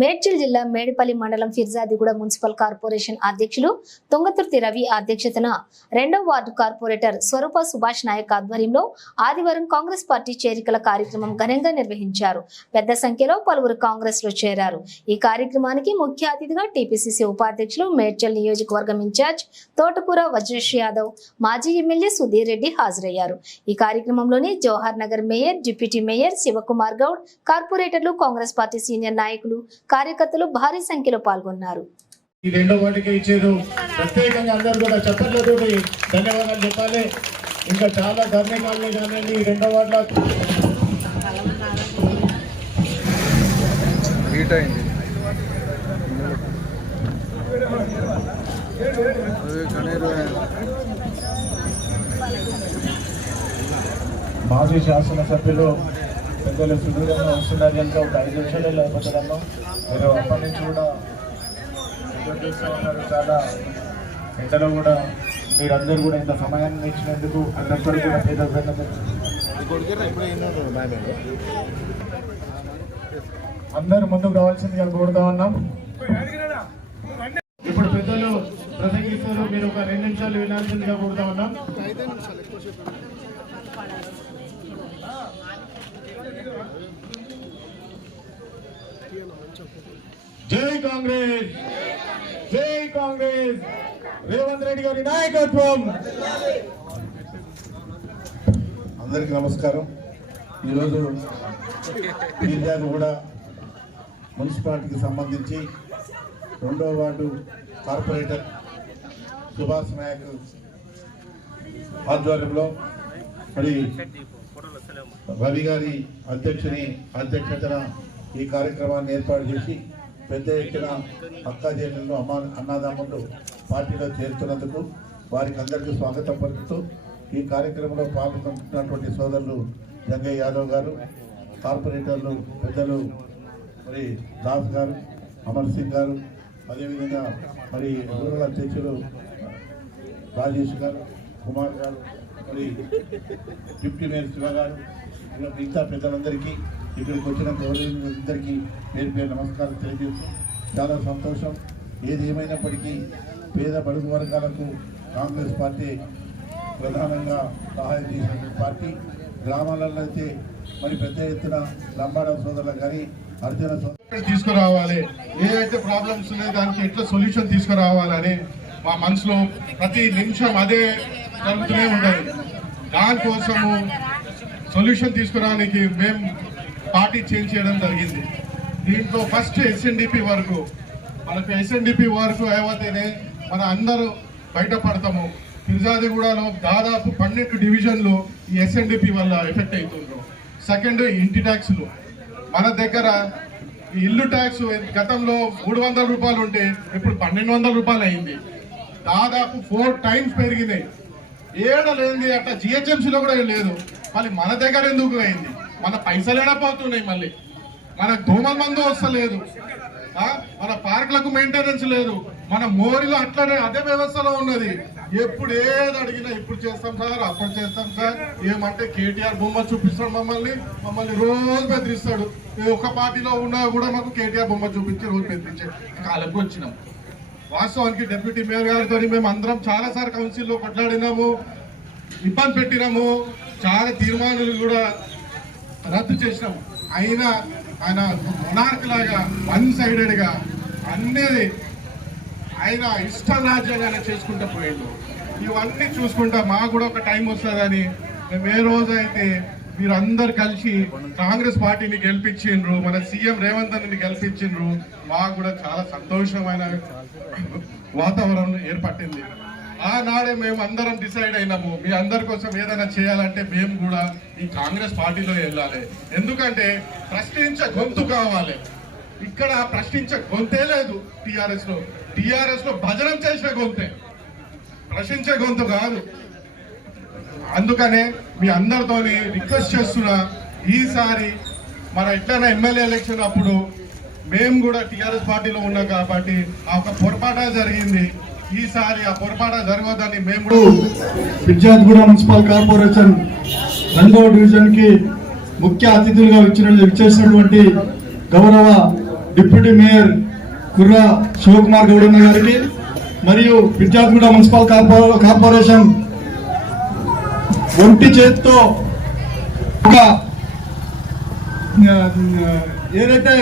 మేడ్చల్ జిల్లా మేడిపల్లి మండలం Peerzadiguda municipal corporation అధ్యక్షులు తొంగతుర్తి రవి అధ్యక్షతన రెండవ వార్డు కార్పొరేటర్ స్వరూప సుభాష్ నాయక్ ఆధ్వర్యంలో ఆదివారం కాంగ్రెస్ పార్టీ చేరికల కార్యక్రమం ఘనంగా నిర్వహించారు. పెద్ద సంఖ్యలో పలువురు కాంగ్రెస్లో చేరారు. ఈ కార్యక్రమానికి ముఖ్య అతిథిగా టీపీసీసీ ఉపాధ్యక్షులు మేడ్చల్ నియోజకవర్గం ఇన్ఛార్జ్ తోటకూర వజ్రేష్ యాదవ్ మాజీ ఎమ్మెల్యే సుధీర్ రెడ్డి హాజరయ్యారు. ఈ కార్యక్రమంలోని Jawahar Nagar mayor deputy mayor Shivakumar Goud కార్పొరేటర్లు కాంగ్రెస్ పార్టీ సీనియర్ నాయకులు కార్యకర్తలు భారీ సంఖ్యలో పాల్గొన్నారు. ఈ రెండో వాటికి ఇచ్చారు ప్రత్యేకంగా అందరూ కూడా చప్పట్లతో ధన్యవాదాలు చెప్పాలి. ఇంకా చాలా ధర్మ కాలనీ కానివ్వండి ఈ రెండో వాటిలో. మాజీ శాసనసభ్యులు పెద్దలు సుదూరంగా వస్తున్నారు కనుక ఒక ఐదు నిమిషాలు లేకపోతుందమ్మా మీరు అప్పటి నుంచి కూడా ఎంజాయ్ చేస్తూ ఉన్నారు చాలా. ఇంతలో కూడా మీరందరూ కూడా ఇంత సమయాన్ని ఇచ్చినందుకు అందరికీ కూడా పేద అందరూ ముందుకు రావాల్సిందిగా కోరుతా ఉన్నాం. ఇప్పుడు పెద్దలు ప్రసంగిస్తారు మీరు ఒక రెండు నిమిషాలు వినాల్సిందిగా కోరుతా ఉన్నాం. జై కాంగ్రెస్! జై కాంగ్రెస్! రేవంత్ రెడ్డి గారి నాయకత్వం! అందరికి నమస్కారం. ఈరోజు విద్యార్థి కూడా మున్సిపాలిటీకి సంబంధించి రెండవ వార్డు కార్పొరేటర్ సుభాష్ నాయక్ ఆధ్వర్యంలో మరి రవి గారి అధ్యక్షుని అధ్యక్షతన ఈ కార్యక్రమాన్ని ఏర్పాటు చేసి పెద్ద ఎత్తున అక్కా జైలు అమ్మ అన్నదమ్ములు పార్టీలో చేరుతున్నందుకు వారికి అందరికీ స్వాగతం పలుకుతూ ఈ కార్యక్రమంలో పాల్గొంటున్నటువంటి సోదరులు జంగయ్య యాదవ్ గారు కార్పొరేటర్లు పెద్దలు మరి దాస్ గారు అమర్ సింగ్ గారు అదేవిధంగా మరి రూరల్ అధ్యక్షులు రాజేష్ గారు కుమార్ గారు మరి డిప్యూటీ మేయర్ శివ గారు మిగతా పెద్దలందరికీ ఇక్కడికి వచ్చిన గౌరవులందరికీ పేరు పేరు నమస్కారం తెలియజేస్తూ చాలా సంతోషం. ఏది ఏమైనప్పటికీ పేద బడుగు వర్గాలకు కాంగ్రెస్ పార్టీ ప్రధానంగా సహాయం చేసిన పార్టీ. గ్రామాలలో అయితే మరి పెద్ద ఎత్తున లంబాడ సోదరులకు కానీ అర్జున సోదరు తీసుకురావాలి. ఏదైతే ప్రాబ్లమ్స్ ఉన్నాయో దానికి ఎట్లా సొల్యూషన్ తీసుకురావాలని మా మనసులో ప్రతి నిమిషం అదే జరుగుతూనే ఉంటుంది దానికోసము సొల్యూషన్ తీసుకురావడానికి మేము పార్టీ చేంజ్ చేయడం జరిగింది. దీంట్లో ఫస్ట్ ఎస్ఎన్డిపి వరకు మనకు ఎస్ఎన్డిపి వరకు అయితేనే మన అందరూ బయటపడతాము. ఫిర్జాదిగూడలో దాదాపు పన్నెండు డివిజన్లు ఈ ఎస్ఎన్డిపి వల్ల ఎఫెక్ట్ అవుతుండ్రు. సెకండ్ ఇంటి ట్యాక్స్లు. మన దగ్గర ఈ ఇల్లు ట్యాక్స్ గతంలో మూడు వందల రూపాయలు ఉంటే ఇప్పుడు పన్నెండు వందల రూపాయలు అయింది. దాదాపు ఫోర్ టైమ్స్ పెరిగినాయి. ఏడ లేనిది అట్లా జిహెచ్ఎంసీలో కూడా లేదు. మళ్ళీ మన దగ్గర ఎందుకు అయింది మన పైసలు పోతున్నాయి మళ్ళీ? మన దోమ మందు వస్తలేదు. మన పార్కులకు మెయింటెనెన్స్ లేదు. మన మోరిలో అట్లనే అదే వ్యవస్థలో ఉన్నది. ఎప్పుడు ఏది అడిగినా ఇప్పుడు చేస్తాం సార్ అప్పుడు చేస్తాం సార్. ఏమంటే కేటీఆర్ బొమ్మ చూపిస్తాడు మమ్మల్ని. మమ్మల్ని రోజు బెదిరిస్తాడు. ఒక పార్టీలో ఉన్నా కూడా మాకు కేటీఆర్ బొమ్మ చూపించి రోజు బెదిరించాడు కాలకు వచ్చినాం. వాస్తవానికి డిప్యూటీ మేయర్ గారితో మేము అందరం చాలాసార్లు కౌన్సిల్లో కొట్లాడినాము ఇబ్బంది పెట్టినాము చాలా తీర్మానాలు కూడా రద్దు చేసినాము. అయినా ఆయన మొనార్క్ లాగా వన్ సైడెడ్గా అన్నీ ఆయన ఇష్ట చేసుకుంటూ పోయిండు. ఇవన్నీ చూసుకుంటా మాకు కూడా ఒక టైం వస్తుందని మేము ఏ రోజు అయితే మీరందరు కలిసి కాంగ్రెస్ పార్టీని గెలిపించిండ్రు మన సీఎం రేవంత్ రెడ్డిని గెలిపించిండ్రు. మాకు కూడా చాలా సంతోషమైన వాతావరణం ఏర్పట్టింది. ఆనాడే మేము అందరం డిసైడ్ అయినాము మీ అందరి కోసం ఏదైనా చేయాలంటే మేము కూడా ఈ కాంగ్రెస్ పార్టీలో వెళ్ళాలి. ఎందుకంటే ప్రశ్నించే గొంతు కావాలి. ఇక్కడ ప్రశ్నించే గొంతే లేదు టిఆర్ఎస్లో టిఆర్ఎస్లో భజనం చేసే గొంతే. ప్రశ్నించే గొంతు కాదు. అందుకనే మీ అందరితోని రిక్వెస్ట్ చేస్తున్నా ఈసారి మన ఎట్లైనా ఎమ్మెల్యే ఎలక్షన్ అప్పుడు మేము కూడా టీఆర్ఎస్ పార్టీలో ఉన్నాం కాబట్టి ఆ ఒక పొరపాట జరిగింది. ఈసారి ఆ పొరపాట జరగదని మేము కూడా విద్యార్థిగూడ మున్సిపల్ కార్పొరేషన్ రెండవ డివిజన్కి ముఖ్య అతిథులుగా ఇచ్చిన ఇచ్చేసినటువంటి గౌరవ డిప్యూటీ మేయర్ కుర్రా శివకుమార్ గౌడన్న గారికి మరియు విద్యార్థిగూడ మున్సిపల్ కార్పొరేషన్ ఒంటి చేతితో ఒక ఏదైతే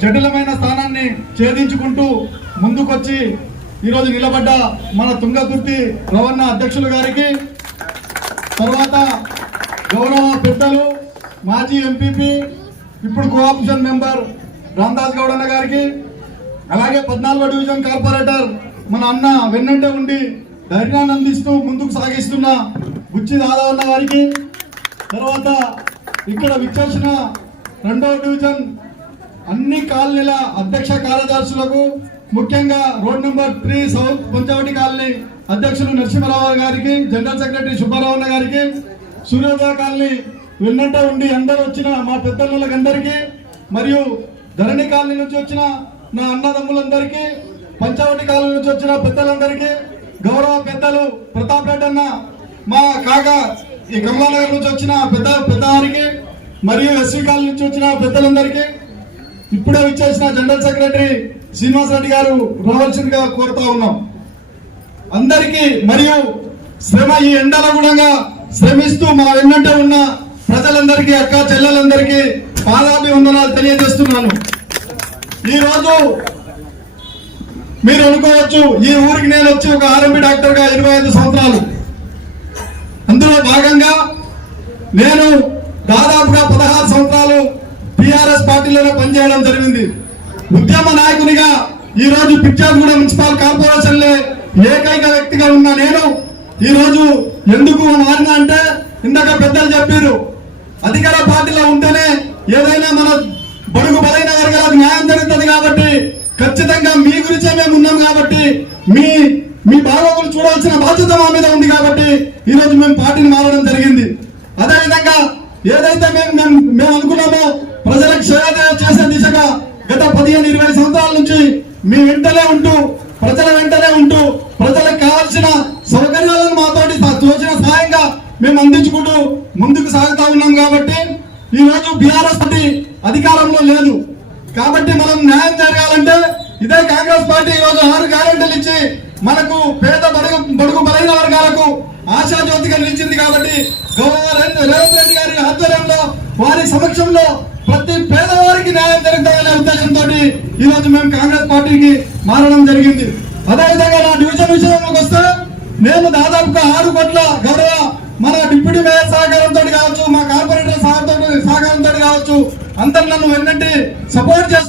జటిలమైన స్థానాన్ని ఛేదించుకుంటూ ముందుకొచ్చి ఈరోజు నిలబడ్డ మన తుంగతుర్తి రవణ అధ్యక్షులు గారికి తర్వాత గౌరవ పెద్దలు మాజీ ఎంపీపీ ఇప్పుడు కోఆపరేషన్ మెంబర్ రామదాస్ గౌడన్న గారికి అలాగే పద్నాలుగో డివిజన్ కార్పొరేటర్ మన అన్న వెన్నంటే ఉండి ధైర్యాన్ని అందిస్తూ ముందుకు సాగిస్తున్న బుచ్చి దాదావన్న గారికి తర్వాత ఇక్కడ విచ్చేసిన రెండవ డివిజన్ అన్ని కాలనీల అధ్యక్ష కార్యదర్శులకు ముఖ్యంగా road number three south Panchavati colony అధ్యక్షులు నరసింహరావు గారికి జనరల్ సెక్రటరీ సుబ్బారావు గారికి సూర్యోదయ కాలనీ వెన్నంట ఉండి అందరూ వచ్చిన మా పెద్దలందరికీ మరియు ధరణి కాలనీ నుంచి వచ్చిన నా అన్నదమ్ములందరికీ పంచవటి కాలనీ నుంచి వచ్చిన పెద్దలందరికీ గౌరవ పెద్దలు ప్రతాప్ రెడ్డి అన్న మా కాక ఈ కమలానగర్ నుంచి వచ్చిన పెద్ద పెద్దవారికి మరియు ఎస్వి కాలనీ నుంచి వచ్చిన పెద్దలందరికీ ఇప్పుడే విచ్చేసిన జనరల్ సెక్రటరీ శ్రీనివాస్ రెడ్డి గారు రావాల్సిందిగా కోరుతా ఉన్నాం. అందరికీ మరియు శ్రమ ఈ ఎండల గుణంగా శ్రమిస్తూ మా వెన్నంటే ఉన్న ప్రజలందరికీ అక్క చెల్లెలందరికీ పాదాభివందనాలు తెలియజేస్తున్నాను. ఈ రోజు మీరు అనుకోవచ్చు ఈ ఊరికి నేను వచ్చి ఒక ఆర్ఎంపీ డాక్టర్గా ఇరవై ఐదు సంవత్సరాలు. అందులో భాగంగా నేను దాదాపుగా పదహారు సంవత్సరాలు టిఆర్ఎస్ పార్టీలోనే పనిచేయడం జరిగింది. ఉద్యమ నాయకునిగా ఈ రోజు పిచ్చాగూడ మున్సిపల్ కార్పొరేషన్లే ఏకైక వ్యక్తిగా ఉన్న నేను ఈ రోజు ఎందుకు మారినా అంటే ఇందాక పెద్దలు చెప్పారు. అధికార పార్టీలో ఉంటేనే ఏదైనా మన బడుగు బలైన వర్గాలకు న్యాయం జరుగుతుంది కాబట్టి ఖచ్చితంగా మీ గురించే మేము ఉన్నాం కాబట్టి మీ మీ బాగోగులు చూడాల్సిన బాధ్యత మా మీద ఉంది కాబట్టి ఈ రోజు మేము పార్టీని మారడం జరిగింది. అదేవిధంగా ఏదైతే మేము మేము మేము అనుకున్నామో ప్రజలకు సేవ చేసే దిశగా గత పదిహేను ఇరవై సంవత్సరాల నుంచి మీ వెంటనే ఉంటూ ప్రజల వెంటనే ఉంటూ ప్రజలకు కావాల్సిన సౌకర్యాలను మాతోటి తోచిన సహాయంగా మేము అందించుకుంటూ ముందుకు సాగుతా ఉన్నాం కాబట్టి ఈ రోజు బీఆర్ఎస్ పార్టీ అధికారంలో లేదు. కాబట్టి మనం న్యాయం జరగాలంటే ఇదే కాంగ్రెస్ పార్టీ ఈ రోజు ఆరు గ్యారెంటీలు ఇచ్చి మనకు పేద బడుగు బడుగు బలైన వర్గాలకు ఆశాజ్యోతిగా నిలిచింది కాబట్టి గౌరవ రేవంత్ రెడ్డి గారి ఆధ్వర్యంలో వారి సమక్షంలో ప్రతి పేదవారికి న్యాయం జరుగుతుందనే ఉద్దేశంతో ఈ రోజు మేము కాంగ్రెస్ పార్టీకి మారడం జరిగింది. అదేవిధంగా నా డివిజన్ విషయంలోకి వస్తే మేము దాదాపుగా ఆరు కోట్ల గౌరవ మన డిప్యూటీ మేయర్ సహకారంతో కావచ్చు మా కార్పొరేటర్ సహకారంతో సహకారంతో కావచ్చు అందరు నన్ను వెన్నంటి సపోర్ట్ చేస్తారు